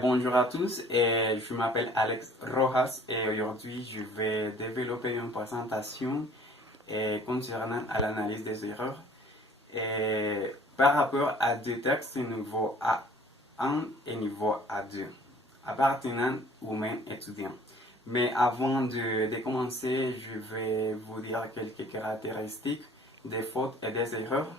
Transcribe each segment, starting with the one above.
Bonjour à tous, je m'appelle Alex Rojas et aujourd'hui je vais développer une présentation concernant l'analyse des erreurs par rapport à deux textes niveau A1 et niveau A2 appartenant aux mêmes étudiants. Mais avant de commencer, je vais vous dire quelques caractéristiques des fautes et des erreurs.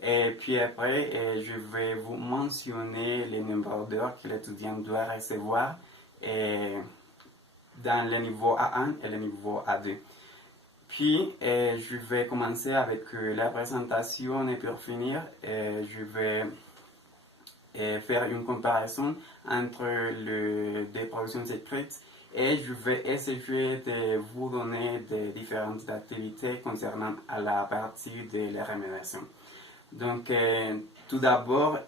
Et puis après, je vais vous mentionner les nombres d'heures que l'étudiant doit recevoir dans le niveau A1 et le niveau A2. Puis, je vais commencer avec la présentation et pour finir, je vais faire une comparaison entre les productions écrites et je vais essayer de vous donner des différentes activités concernant la partie de la rémunération. Donc, tout d'abord,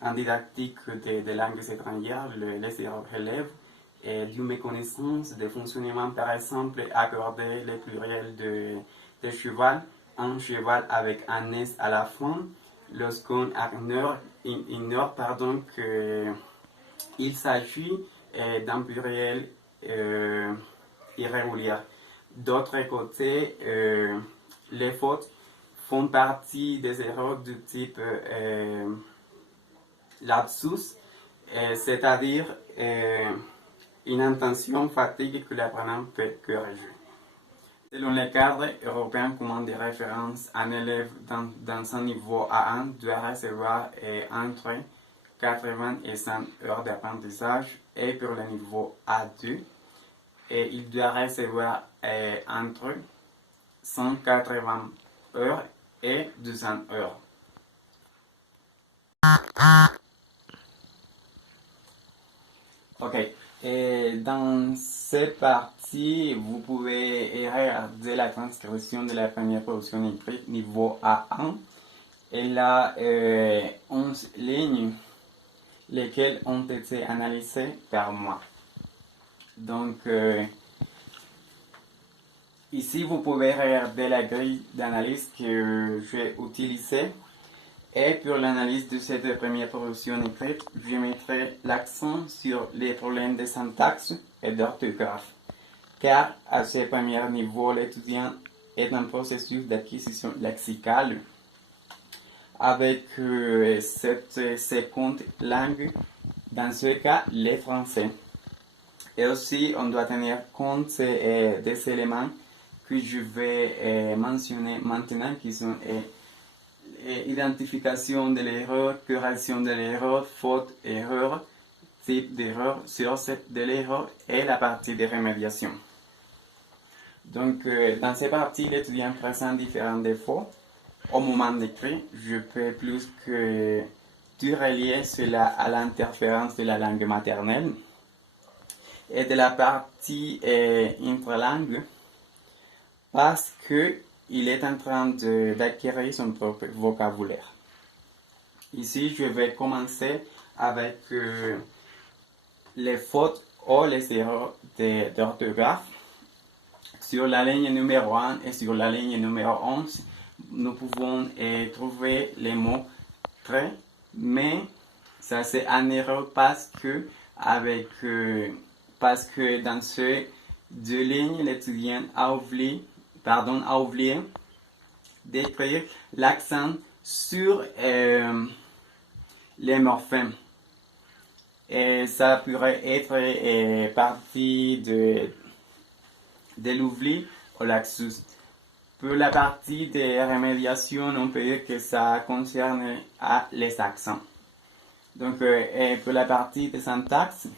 en didactique de langues étrangères, les erreurs relèvent d'une méconnaissance de fonctionnement, par exemple, accorder le pluriel de cheval, un cheval avec un S à la fin, lorsqu'on ignore qu'il s'agit d'un pluriel irrégulier. D'autre côté, les fautes font partie des erreurs du type lapsus, c'est-à-dire une intention fatigue que l'apprenant peut corriger. Selon le cadre européen commun de référence, un élève dans un niveau A1 doit recevoir entre 80 et 100 heures d'apprentissage et pour le niveau A2, il doit recevoir entre 180 heures et 200 heures. Ok. Et dans cette partie, vous pouvez regarder la transcription de la première production écrite niveau A1. Elle a 11 lignes, lesquelles ont été analysées par moi. Donc, ici, vous pouvez regarder la grille d'analyse que j'ai utilisée. Et pour l'analyse de cette première production écrite, je mettrai l'accent sur les problèmes de syntaxe et d'orthographe. Car à ce premier niveau, l'étudiant est en processus d'acquisition lexicale avec cette seconde langue, dans ce cas, le français. Et aussi, on doit tenir compte des éléments que je vais mentionner maintenant qui sont identification de l'erreur, correction de l'erreur, faute, erreur, type d'erreur, source de l'erreur et la partie de rémédiation. Donc, dans ces parties, l'étudiant présente différents défauts. Au moment d'écrire, je peux plus que tout relier cela à l'interférence de la langue maternelle et de la partie intralangue parce que il est en train d'acquérir son propre vocabulaire. Ici, je vais commencer avec les fautes ou les erreurs d'orthographe. Sur la ligne numéro 1 et sur la ligne numéro 11, nous pouvons trouver les mots très, mais ça c'est une erreur parce que dans ces deux lignes, l'étudiant a oublié d'écrire l'accent sur les morphèmes. Et ça pourrait être partie de l'oubli ou l'accus. Pour la partie de rémédiation, on peut dire que ça concerne les accents. Donc, pour la partie de syntaxe,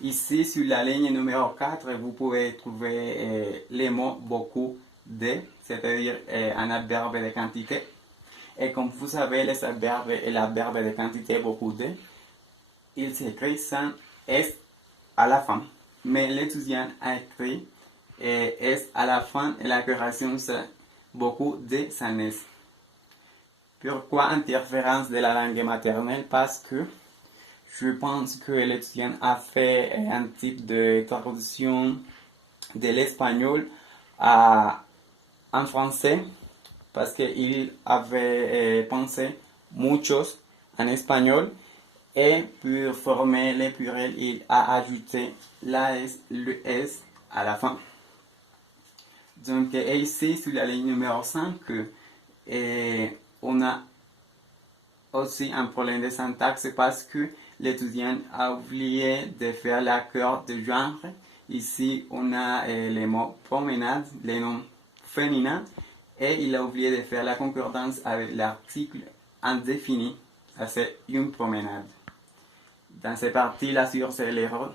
ici sur la ligne numéro 4, vous pouvez trouver les mots beaucoup de, c'est-à-dire un adverbe de quantité. Et comme vous savez, les adverbes et l'adverbe de quantité beaucoup de, il s'écrit sans S à la fin. Mais l'étudiant a écrit S à la fin et la correction c'est beaucoup de sans S. Pourquoi interférence de la langue maternelle? Parce que je pense que l'étudiant a fait un type de traduction de l'espagnol en français parce qu'il avait pensé muchos en espagnol Et pour former les pluriels, il a ajouté le S à la fin. Donc, ici, sur la ligne numéro 5, on a aussi un problème de syntaxe parce que l'étudiant a oublié de faire l'accord de genre. Ici, on a les mots promenade, les noms féminins, et il a oublié de faire la concordance avec l'article indéfini. Ça, c'est une promenade. Dans cette partie-là, sur l'erreur,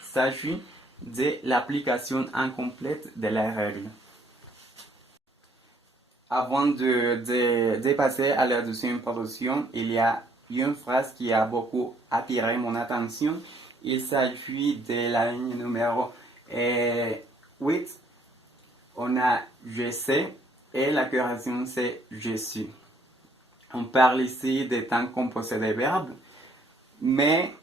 il s'agit de l'application incomplète de la règle. Avant de passer à la deuxième production, il y a une phrase qui a beaucoup attiré mon attention. Il s'agit de la ligne numéro 8. On a je sais et la correction c'est je suis. On parle ici des temps composés des verbes, mais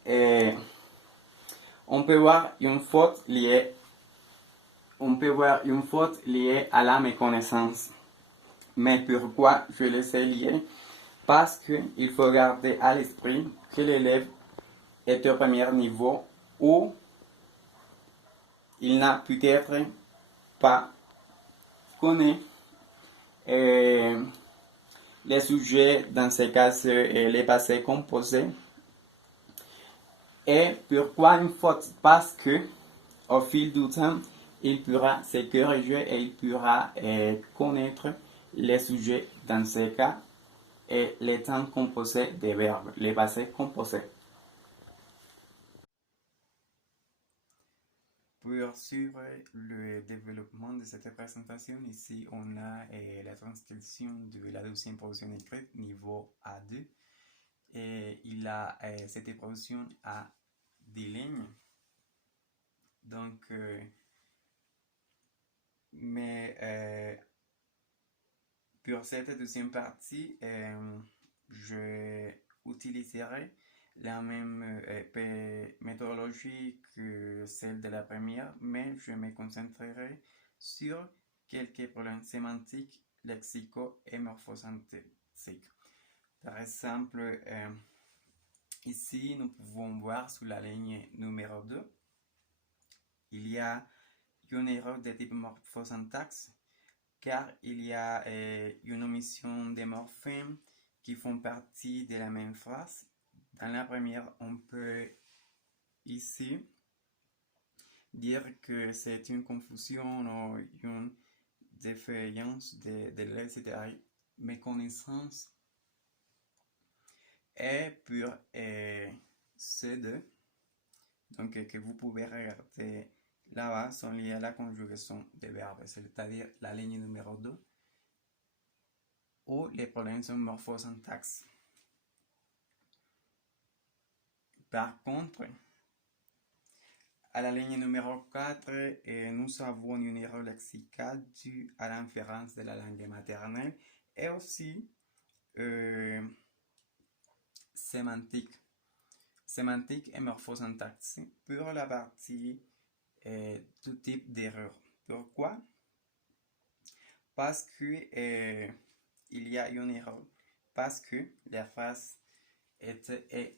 on peut voir une faute liée à la méconnaissance. Mais pourquoi je le sais lié? Parce qu'il faut garder à l'esprit que l'élève est au premier niveau où il n'a peut-être pas connu les sujets, dans ce cas, les passés composés. Et pourquoi une faute? Parce que au fil du temps, il pourra se corriger et il pourra connaître les sujets dans ce cas et les temps composés des verbes, les passés composés. Pour suivre le développement de cette présentation, ici on a la transcription de la deuxième production écrite niveau A2 et il a cette production à 10 lignes. Donc, pour cette deuxième partie, je utiliserai la même méthodologie que celle de la première, mais je me concentrerai sur quelques problèmes sémantiques, lexicaux et morphosynthétiques. Par exemple, ici, nous pouvons voir sur la ligne numéro 2, il y a une erreur de type morphosyntaxe car il y a une omission des morphèmes qui font partie de la même phrase. Dans la première, on peut ici dire que c'est une confusion ou une défaillance de la méconnaissance. Et pour C2, donc que vous pouvez regarder là-bas, sont liés à la conjugaison des verbes, c'est-à-dire la ligne numéro 2, où les problèmes sont morphosyntaxe. Par contre, à la ligne numéro 4, nous avons une erreur lexicale due à l'inférence de la langue maternelle et aussi sémantique et morphosyntaxe pour la partie tout type d'erreur. Pourquoi? Parce que il y a une erreur, parce que la phrase est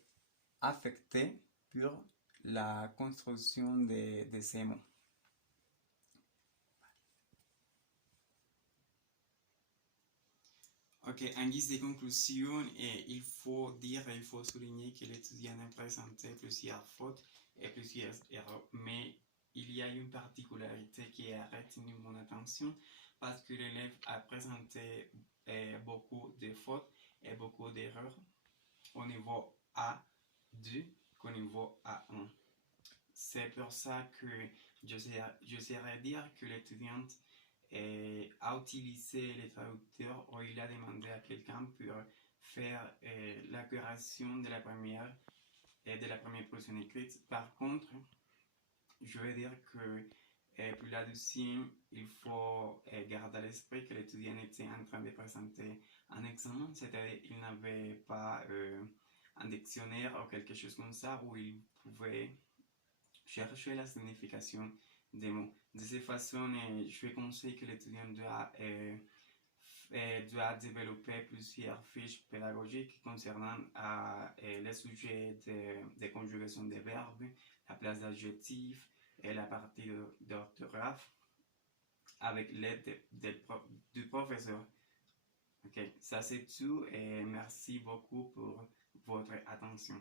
affectée pour la construction de ces mots. Ok, en guise de conclusion, il faut souligner que l'étudiant a présenté plusieurs fautes et plusieurs erreurs, mais il y a une particularité qui a retenu mon attention parce que l'élève a présenté beaucoup de fautes et beaucoup d'erreurs au niveau A2 qu'au niveau A1. C'est pour ça que je serais dire que l'étudiant a utilisé les traducteurs ou il a demandé à quelqu'un pour faire la correction de la première production écrite. Par contre, je veux dire que pour la deuxième, il faut garder à l'esprit que l'étudiant était en train de présenter un examen, c'est-à-dire qu'il n'avait pas un dictionnaire ou quelque chose comme ça où il pouvait chercher la signification des mots. De cette façon, je conseille que l'étudiant doit doit développer plusieurs fiches pédagogiques concernant les sujets de conjugaison des verbes, la place d'adjectifs et la partie d'orthographe avec l'aide du professeur. Ok, ça c'est tout et merci beaucoup pour votre attention.